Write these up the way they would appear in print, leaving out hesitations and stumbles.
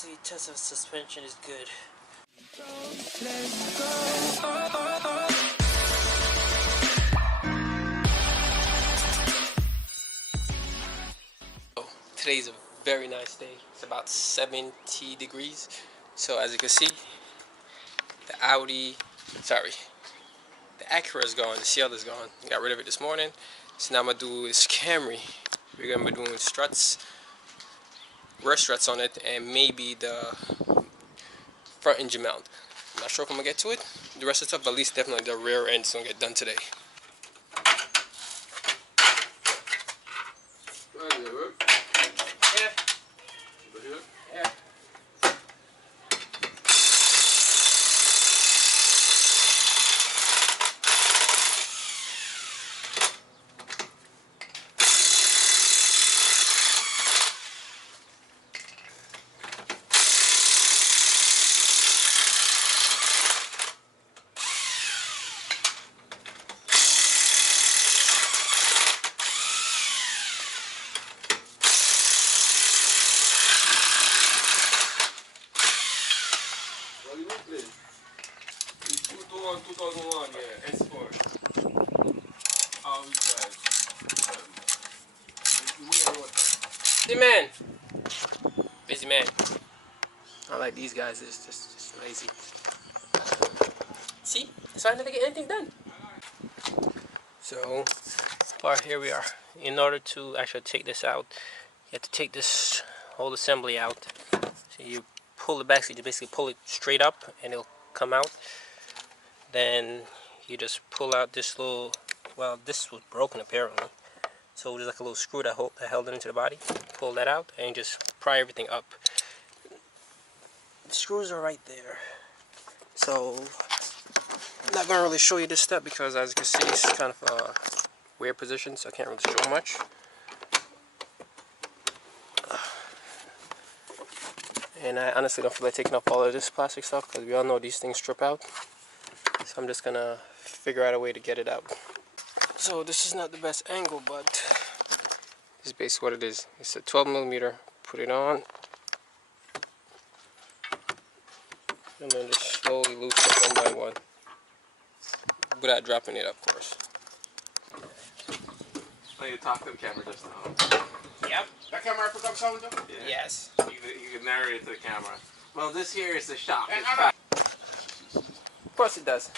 velocity test of suspension is good. Today's a very nice day. It's about 70 degrees. So as you can see, the Acura is gone. The Ciel is gone. Got rid of it this morning. So now I'm gonna do this Camry. We're gonna be doing struts, rear struts on it, and maybe the front engine mount. I'm not sure if I'm gonna get to it, the rest of the stuff, but at least definitely the rear end is gonna get done today. Busy man. I like these guys. It's just lazy. See, it's hard to get anything done. So far, here we are. In order to actually take this out, you have to take this whole assembly out. So you pull the back seat, you basically pull it straight up, and it'll come out. Then you just pull out this little. Well, this was broken apparently. So there's like a little screw that held it into the body. Pull that out and just pry everything up. The screws are right there. So I'm not gonna really show you this step because, as you can see, it's kind of a weird position, so I can't really show much. And I honestly don't feel like taking off all of this plastic stuff because we all know these things strip out. So I'm just gonna figure out a way to get it out. So this is not the best angle, but this is basically what it is. It's a 12mm. Put it on, and then just slowly loosen it one by one, without dropping it, of course. So you talk to the camera just now. Yep. That camera pick up sound? Yeah. Yes. You can narrate it to the camera. Well, this here is the shop. Of course it does.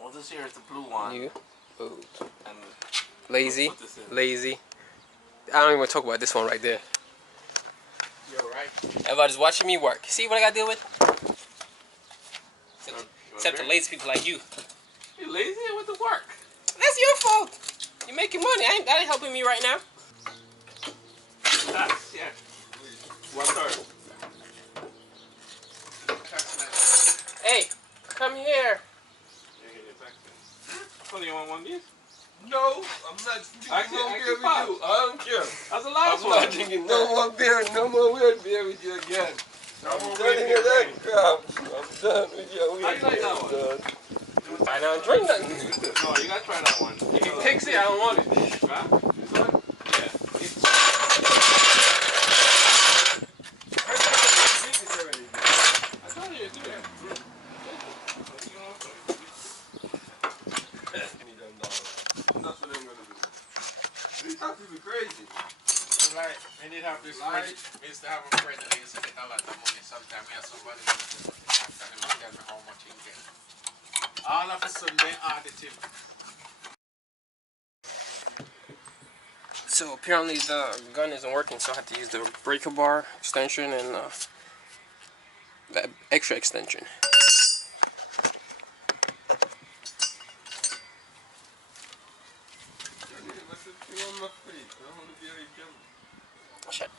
Well, this here is the blue one. You. Ooh. And Lazy. Lazy. I don't even want to talk about this one right there. You're right. Everybody's watching me work. See what I gotta deal with? Except the lazy people like you. You lazy? I went to work. That's your fault. You're making money. That ain't helping me right now. That's, yeah. 1/3. Hey, come here. So you want one of these? No, I'm not drinking no beer with you. I don't care. That's the last one. I'm not drinking no more beer, no more weird beer with you again. I'm done with that crap. I'm done with your weird How you like that one? I don't drink nothing. No, you gotta try that one. If he picks it, I don't want it. Huh? This one? Yeah. I told you to do that. That's what I'm gonna do. These taxes are crazy. Like, we need to have this friend. We used to have a friend that used to get a lot of money. Sometimes we have somebody who after him and tell me how much he get. All of a sudden they added him. So apparently the gun isn't working, so I have to use the breaker bar extension and the extra extension. Shit.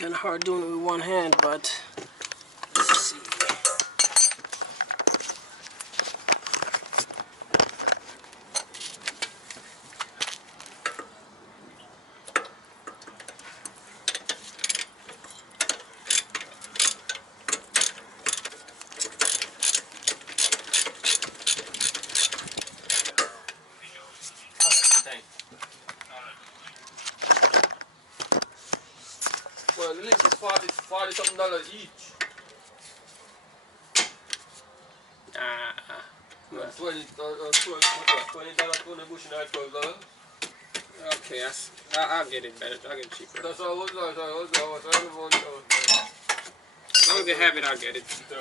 Kind of hard doing it with one hand, but let's see. Well, at least it's 40 something dollars each. Well, $20 for the bush and $12. okay, I'll get it better. I'll get it cheaper. That's all it was. As long as they have it, I'll get it. So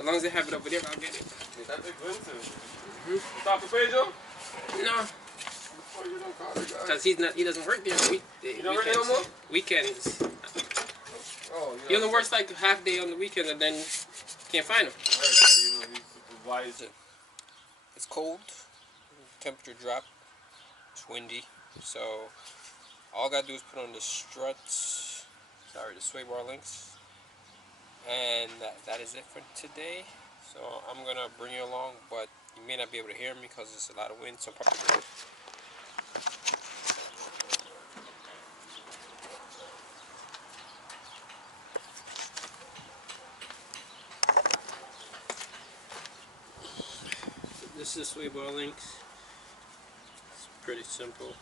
as long as they have it over there, I'll get it. That's expensive. Stop the page, Joe? No, because he doesn't work there on weekends. Oh, He only works like half day on the weekend and then can't find him. Why is it? It's cold, temperature drop, it's windy, so all I gotta do is put on the struts, the sway bar links, and that is it for today. So I'm gonna bring you along, but you may not be able to hear me because there's a lot of wind, so probably. This is sway bar links. It's pretty simple.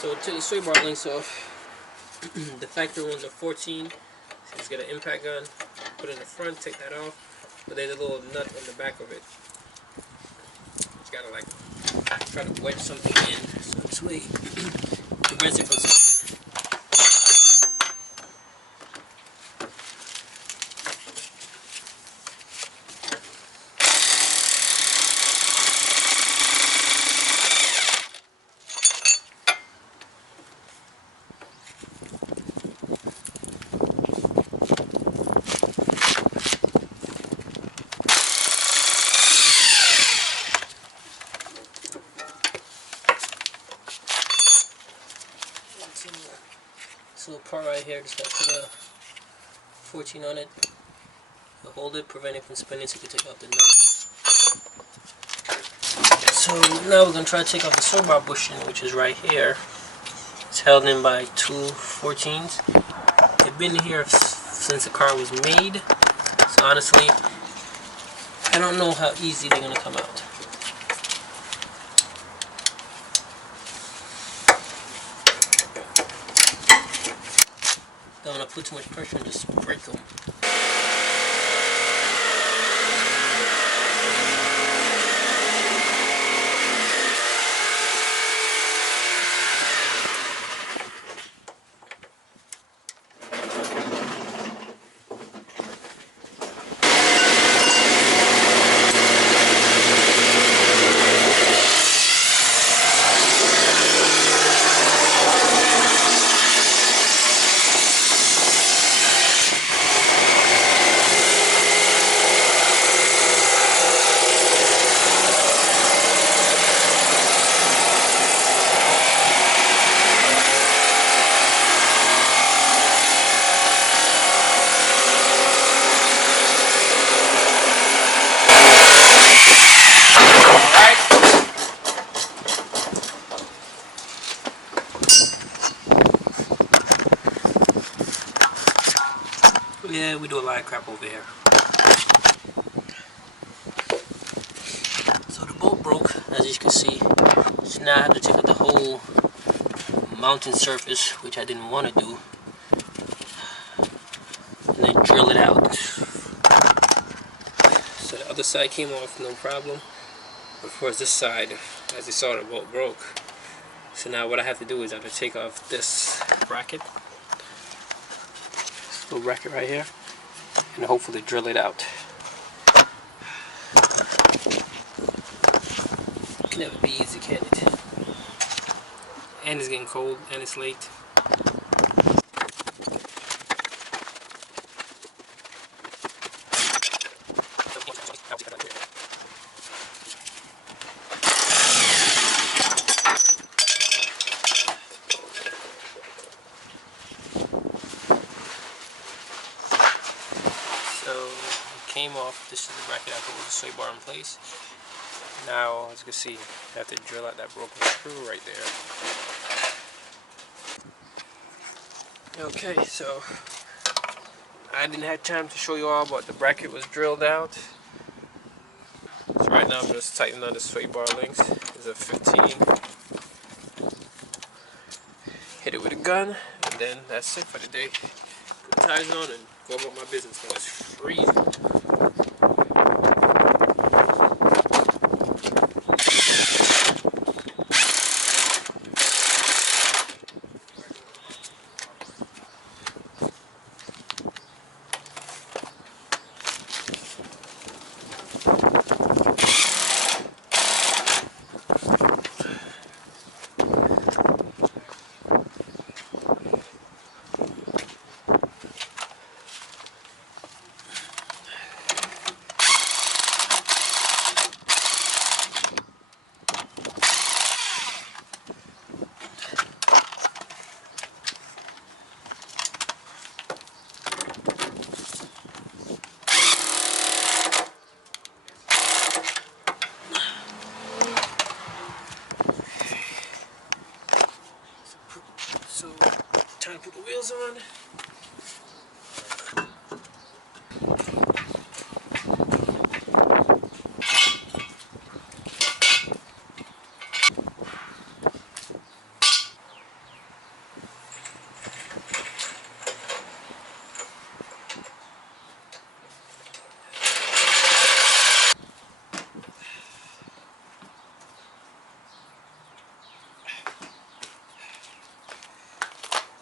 So to the sway bar links off, the factory ones are 14. So it's got an impact gun. Put it in the front, take that off. But there's a little nut on the back of it. You gotta like try to wedge something in, so this way prevents it from slipping. This little part right here, just gotta put a 14 on it. To hold it, prevent it from spinning, so you can take out the nut. So now we're gonna try to take off the sway bar bushing, which is right here. It's held in by two 14s. They've been here since the car was made. So honestly, I don't know how easy they're gonna come out. Don't want to put too much pressure and just break them. Yeah, we do a lot of crap over here. So the bolt broke, as you can see. So now I have to take out the whole mounting surface, which I didn't want to do, and then drill it out. So the other side came off, no problem. But of course this side, as you saw, the bolt broke. So now what I have to do is I have to take off this bracket. Little bracket right here, and hopefully drill it out. never be easy, can it? And it's getting cold, and it's late. So it came off. This is the bracket I put with the sway bar in place. Now, as you can see, I have to drill out that broken screw right there. Okay, so I didn't have time to show you all, but the bracket was drilled out. So right now I'm just tightening on the sway bar links. It's a 15. Hit it with a gun, and then that's it for the day. Put the tires on and go about my business because it's freezing. So, time to put the wheels on.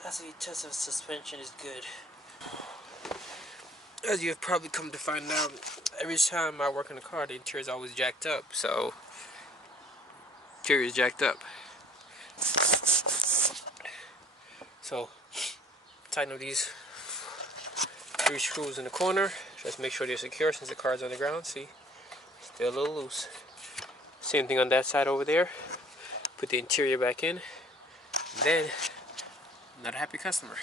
That's a test of suspension is good. As you have probably come to find out, every time I work in a car, the interior is always jacked up. So, interior is jacked up. So, tighten up these 3 screws in the corner. Just make sure they're secure since the car is on the ground. See, still a little loose. Same thing on that side over there. Put the interior back in. Then, not a happy customer.